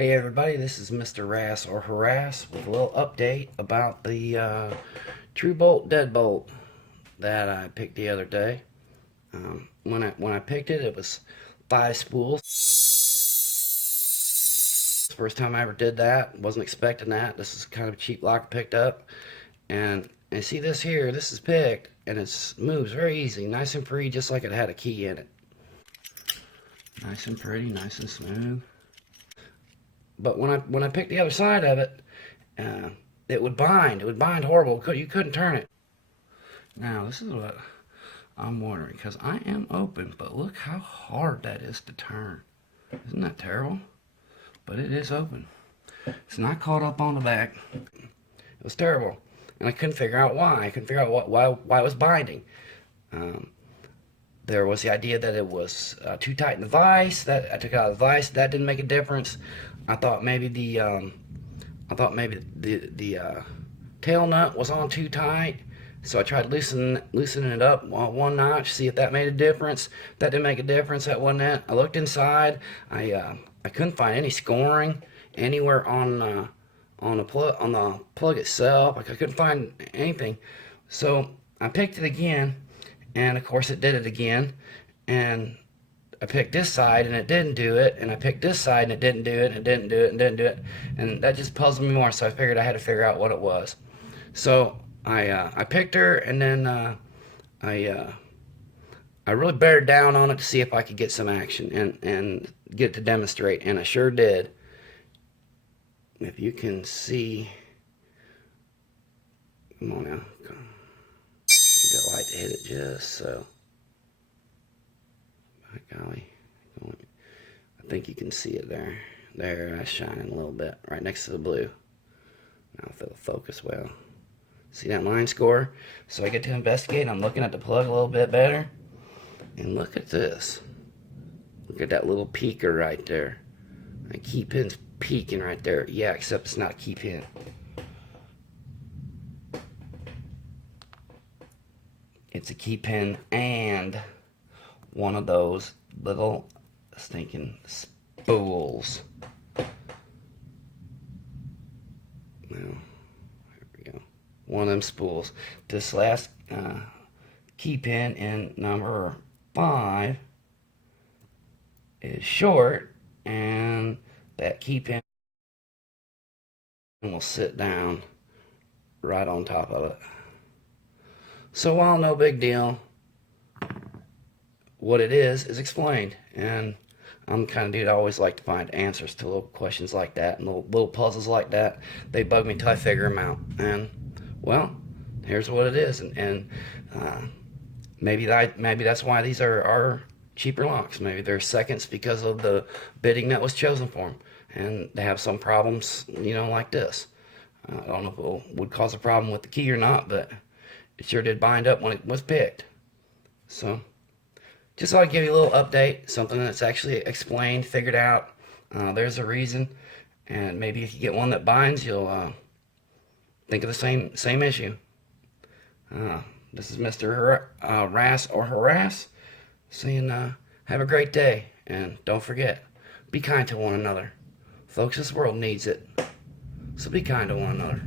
Hey everybody, this is Mr. Rass or Harass with a little update about the True Bolt Deadbolt that I picked the other day. When I picked it, it was 5 spools. First time I ever did that. Wasn't expecting that. This is kind of a cheap lock I picked up, and see this here. This is picked, and it moves very easy, nice and free, just like it had a key in it. Nice and pretty, nice and smooth. But when I picked the other side of it, it would bind. It would bind horrible. You couldn't turn it. Now this is what I'm wondering, because I am open, but look how hard that is to turn. Isn't that terrible? But it is open. It's not caught up on the back. It was terrible, and I couldn't figure out why. I couldn't figure out why it was binding. There was the idea that it was too tight in the vise. That I took it out of the vise. That didn't make a difference. I thought maybe the tail nut was on too tight. So I tried loosening it up one notch, see if that made a difference. That didn't make a difference. That wasn't it. I looked inside. I couldn't find any scoring anywhere on the plug itself. Like I couldn't find anything. So I picked it again. And of course it did it again, and I picked this side and it didn't do it, and I picked this side and it didn't do it, and it didn't do it, and didn't do it, and that just puzzled me more. So I figured I had to figure out what it was. So I picked her, and then I really bared down on it to see if I could get some action and get it to demonstrate, and I sure did. If you can see, come on now. Need that light to hit it just so. By golly. I think you can see it there. There, that's shining a little bit. Right next to the blue. Now if it'll focus well. See that line score? So I get to investigate. I'm looking at the plug a little bit better. And look at this. Look at that little peeker right there. My key pin's peeking right there. Yeah, except it's not a key pin. It's a key pin and one of those little stinking spools. Now, here we go. One of them spools. This last key pin in number 5 is short, and that key pin will sit down right on top of it. So while no big deal, what it is explained. And I'm the kind of dude I always like to find answers to little questions like that and little puzzles like that. They bug me till I figure them out. And well, here's what it is. And maybe that's why these are cheaper locks. Maybe they're seconds because of the bitting that was chosen for them. And they have some problems, like this. I don't know if it would cause a problem with the key or not, but it sure did bind up when it was picked. So, just thought I'd give you a little update, something that's actually explained, figured out. There's a reason, and maybe if you get one that binds, you'll think of the same issue. This is Mr. Rass or Harass, saying have a great day, and don't forget, be kind to one another. Folks, this world needs it, so be kind to one another.